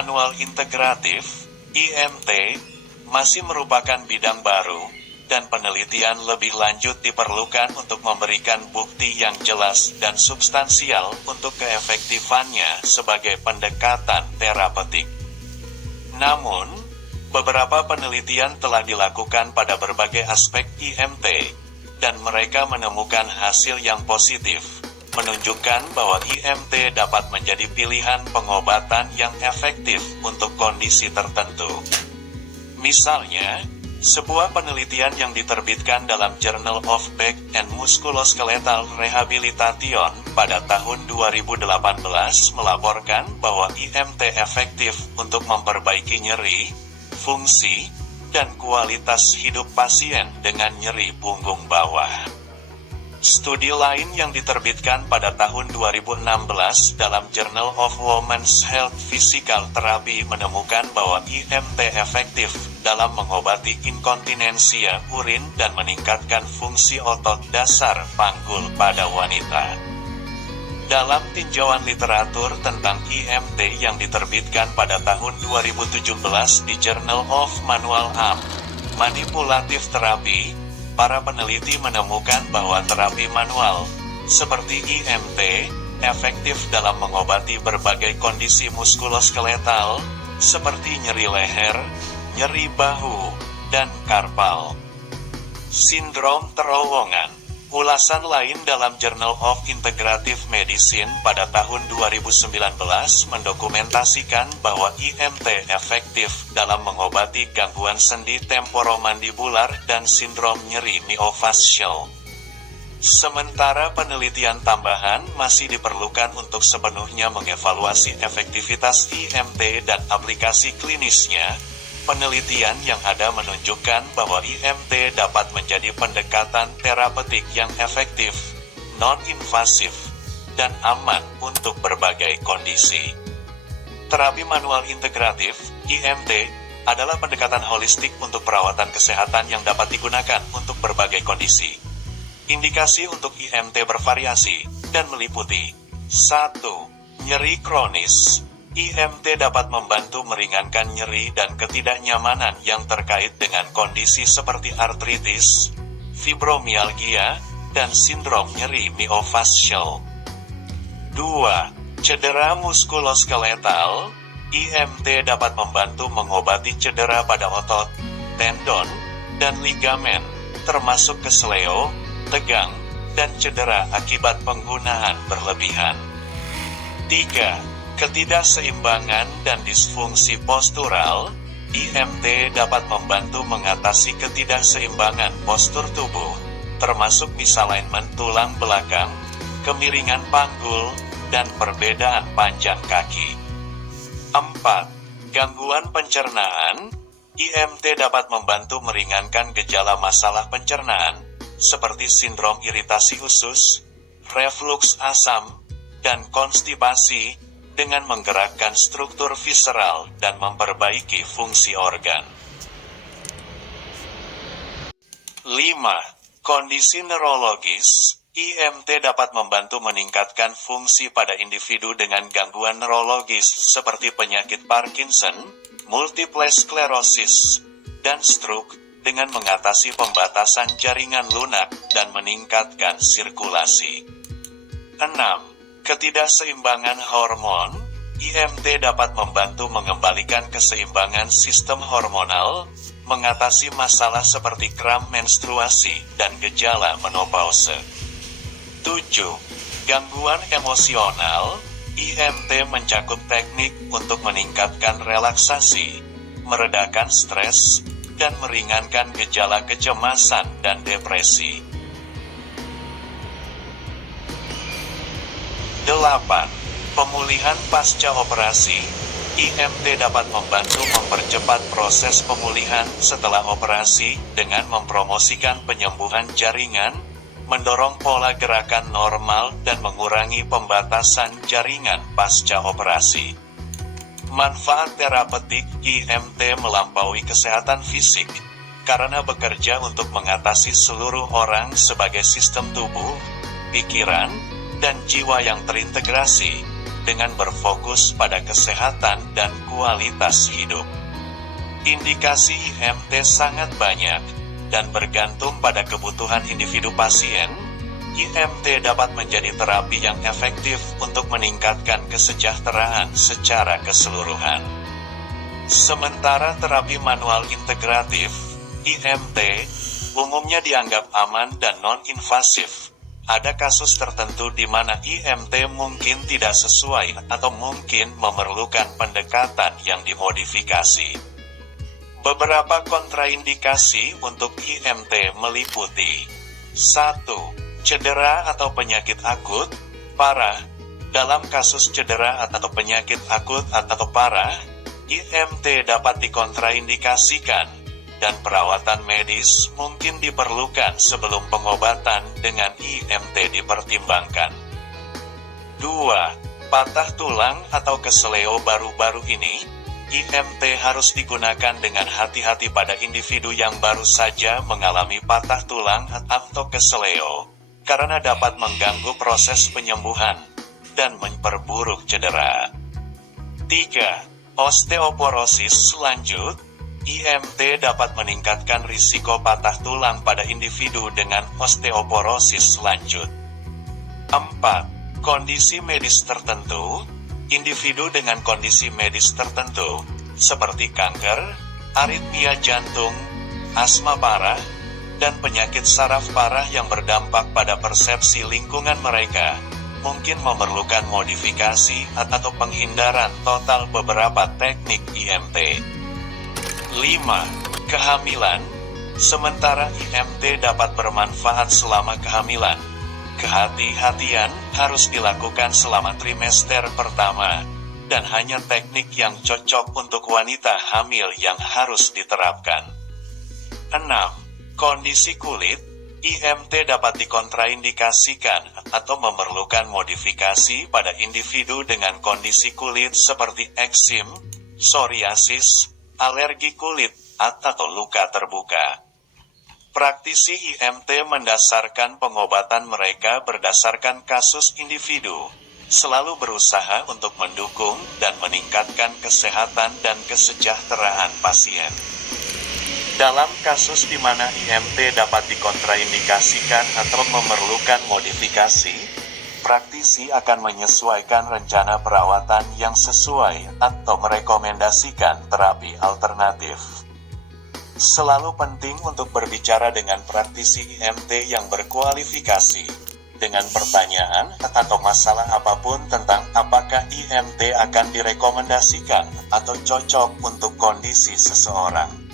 manual integratif, IMT, masih merupakan bidang baru, dan penelitian lebih lanjut diperlukan untuk memberikan bukti yang jelas dan substansial untuk keefektifannya sebagai pendekatan terapeutik. Namun, beberapa penelitian telah dilakukan pada berbagai aspek IMT, dan mereka menemukan hasil yang positif, menunjukkan bahwa IMT dapat menjadi pilihan pengobatan yang efektif untuk kondisi tertentu. Misalnya, sebuah penelitian yang diterbitkan dalam Journal of Back and Musculoskeletal Rehabilitation pada tahun 2018 melaporkan bahwa IMT efektif untuk memperbaiki nyeri, fungsi, dan kualitas hidup pasien dengan nyeri punggung bawah. Studi lain yang diterbitkan pada tahun 2016 dalam Journal of Women's Health Physical Therapy menemukan bahwa IMT efektif dalam mengobati inkontinensia urin dan meningkatkan fungsi otot dasar panggul pada wanita. Dalam tinjauan literatur tentang IMT yang diterbitkan pada tahun 2017 di Journal of Manual Arm Manipulative Therapy, para peneliti menemukan bahwa terapi manual, seperti IMT, efektif dalam mengobati berbagai kondisi muskuloskeletal, seperti nyeri leher, nyeri bahu, dan karpal. Sindrom terowongan. Ulasan lain dalam Journal of Integrative Medicine pada tahun 2019 mendokumentasikan bahwa IMT efektif dalam mengobati gangguan sendi temporomandibular dan sindrom nyeri miofascial. Sementara penelitian tambahan masih diperlukan untuk sepenuhnya mengevaluasi efektivitas IMT dan aplikasi klinisnya, penelitian yang ada menunjukkan bahwa IMT dapat menjadi pendekatan terapeutik yang efektif, non-invasif, dan aman untuk berbagai kondisi. Terapi manual integratif, IMT, adalah pendekatan holistik untuk perawatan kesehatan yang dapat digunakan untuk berbagai kondisi. Indikasi untuk IMT bervariasi, dan meliputi 1. Nyeri kronis. IMT dapat membantu meringankan nyeri dan ketidaknyamanan yang terkait dengan kondisi seperti artritis, fibromialgia, dan sindrom nyeri miofascial. 2. Cedera muskuloskeletal. IMT dapat membantu mengobati cedera pada otot, tendon, dan ligamen, termasuk kesleo, tegang, dan cedera akibat penggunaan berlebihan. 3. Ketidakseimbangan dan disfungsi postural. IMT dapat membantu mengatasi ketidakseimbangan postur tubuh, termasuk misalignment tulang belakang, kemiringan panggul, dan perbedaan panjang kaki. 4. Gangguan pencernaan. IMT dapat membantu meringankan gejala masalah pencernaan, seperti sindrom iritasi usus, reflux asam, dan konstipasi, dengan menggerakkan struktur visceral dan memperbaiki fungsi organ. 5. Kondisi neurologis. IMT dapat membantu meningkatkan fungsi pada individu dengan gangguan neurologis seperti penyakit Parkinson, multiple sclerosis, dan stroke, dengan mengatasi pembatasan jaringan lunak dan meningkatkan sirkulasi. 6. Ketidakseimbangan hormon. IMT dapat membantu mengembalikan keseimbangan sistem hormonal, mengatasi masalah seperti kram menstruasi dan gejala menopause. 7. Gangguan emosional. IMT mencakup teknik untuk meningkatkan relaksasi, meredakan stres, dan meringankan gejala kecemasan dan depresi. 8. Pemulihan pasca operasi. IMT dapat membantu mempercepat proses pemulihan setelah operasi dengan mempromosikan penyembuhan jaringan, mendorong pola gerakan normal dan mengurangi pembatasan jaringan pasca operasi. Manfaat terapeutik IMT melampaui kesehatan fisik, karena bekerja untuk mengatasi seluruh orang sebagai sistem tubuh, pikiran, dan jiwa yang terintegrasi, dengan berfokus pada kesehatan dan kualitas hidup. Indikasi IMT sangat banyak, dan bergantung pada kebutuhan individu pasien. IMT dapat menjadi terapi yang efektif untuk meningkatkan kesejahteraan secara keseluruhan. Sementara terapi manual integratif, IMT, umumnya dianggap aman dan non-invasif. Ada kasus tertentu di mana IMT mungkin tidak sesuai atau mungkin memerlukan pendekatan yang dimodifikasi. Beberapa kontraindikasi untuk IMT meliputi 1. Cedera atau penyakit akut, parah. Dalam kasus cedera atau penyakit akut atau parah, IMT dapat dikontraindikasikan, dan perawatan medis mungkin diperlukan sebelum pengobatan dengan IMT dipertimbangkan. 2. Patah tulang atau keseleo baru-baru ini, IMT harus digunakan dengan hati-hati pada individu yang baru saja mengalami patah tulang atau keseleo, karena dapat mengganggu proses penyembuhan dan memperburuk cedera. 3. Osteoporosis lanjut, IMT dapat meningkatkan risiko patah tulang pada individu dengan osteoporosis lanjut. 4. Kondisi medis tertentu, individu dengan kondisi medis tertentu, seperti kanker, aritmia jantung, asma parah, dan penyakit saraf parah yang berdampak pada persepsi lingkungan mereka, mungkin memerlukan modifikasi atau penghindaran total beberapa teknik IMT. 5. Kehamilan. Sementara IMT dapat bermanfaat selama kehamilan, kehati-hatian harus dilakukan selama trimester pertama, dan hanya teknik yang cocok untuk wanita hamil yang harus diterapkan. 6. Kondisi kulit. IMT dapat dikontraindikasikan atau memerlukan modifikasi pada individu dengan kondisi kulit seperti eksim, psoriasis, alergi kulit, atau luka terbuka. Praktisi IMT mendasarkan pengobatan mereka berdasarkan kasus individu, selalu berusaha untuk mendukung dan meningkatkan kesehatan dan kesejahteraan pasien. Dalam kasus di mana IMT dapat dikontraindikasikan atau memerlukan modifikasi, praktisi akan menyesuaikan rencana perawatan yang sesuai atau merekomendasikan terapi alternatif. Selalu penting untuk berbicara dengan praktisi IMT yang berkualifikasi, dengan pertanyaan atau masalah apapun tentang apakah IMT akan direkomendasikan atau cocok untuk kondisi seseorang.